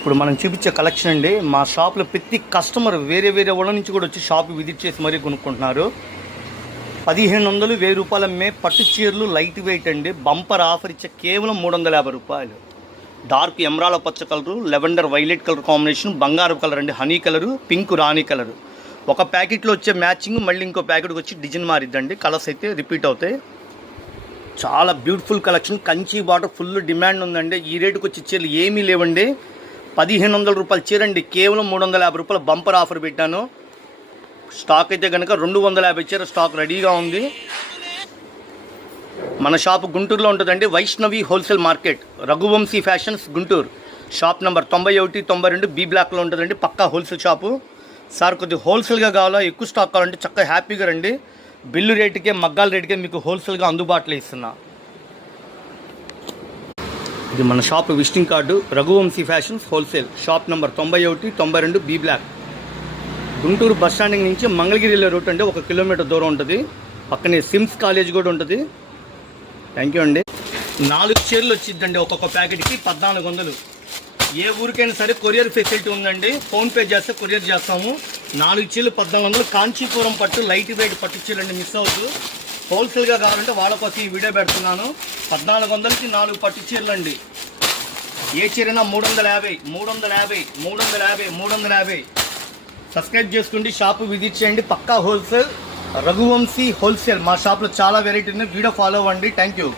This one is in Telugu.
ఇప్పుడు మనం చూపించే కలెక్షన్ అండి. మా షాప్లో ప్రతి కస్టమర్ వేరే వేరే ఊళ్ళ నుంచి కూడా వచ్చి షాప్ విజిట్ చేసి మరీ కొనుక్కుంటున్నారు. 1500 1000 అమ్మే పట్టు చీరలు లైట్ వెయిట్ అండి. బంపర్ ఆఫర్ ఇచ్చే కేవలం 350 రూపాయలు. డార్క్ ఎమరాల పచ్చ colour, lavender violet colour combination, బంగారు కలర్ అండి, హనీ కలరు, పింక్ రాణి కలరు. ఒక ప్యాకెట్లో వచ్చే మ్యాచింగ్ మళ్ళీ ఇంకో ప్యాకెట్కి వచ్చి డిజైన్ మారిద్దండి. కలర్స్ అయితే రిపీట్ అవుతాయి. చాలా beautiful collection. Kanchi border full demand ఉందండి. ఈ రేటుకి వచ్చి చీరలు ఏమీ లేవండి. 1500 రూపాయలు చీర అండి, కేవలం 350 రూపాయలు బంపర్ ఆఫర్ పెట్టాను. స్టాక్ అయితే కనుక 250 చీర స్టాక్ రెడీగా ఉంది. మన షాప్ గుంటూరులో ఉంటుందండి. Vaishnavi wholesale market, Raghuvamshi fashions, Guntur. Shop number 91 92 B బ్లాక్లో ఉంటుందండి. పక్కా హోల్సేల్ షాపు. సార్ కొద్దిగా హోల్సేల్గా కావాలా, ఎక్కువ స్టాక్ కావాలంటే చక్కగా హ్యాపీగా రండి. బిల్లు రేటుకే మగ్గాల రేటుకే మీకు హోల్సేల్గా అందుబాటులో ఇస్తున్నా. ఇది మన shop visiting card, Raghuvamshi fashions wholesale. Shop number 91 92 B block. Guntur bus standing నుంచి మంగళగిరి వెళ్ళే రూట్ అండి. 1 కిలోమీటర్ దూరం ఉంటుంది. పక్కనే సిమ్స్ కాలేజ్ కూడా ఉంటుంది. థ్యాంక్ యూ అండి. 4 చీరలు వచ్చిందండి ఒక్కొక్క ప్యాకెట్కి 1400. ఏ ఊరికైనా సరే కొరియర్ ఫెసిలిటీ ఉందండి. ఫోన్పే చేస్తే కొరియర్ చేస్తాము. 4 చీరలు 1400. కాంచీపురం పట్టు లైట్ వెయిట్ పట్టు చీరలు అండి, మిస్ అవుతూ. హోల్సేల్గా కావాలంటే వాళ్ళ కోసం ఈ వీడియో పెడుతున్నాను. 1400కి 4 పట్టు చీరలు అండి. ఏ చీరైనా 350 350 350 350. సబ్స్క్రైబ్ చేసుకోండి, షాపు విజిట్ చేయండి. పక్కా హోల్సేల్, రఘువంశీ హోల్సేల్. మా షాప్లో చాలా వెరైటీ ఉంది. వీడియో ఫాలో అవ్వండి. Thank you.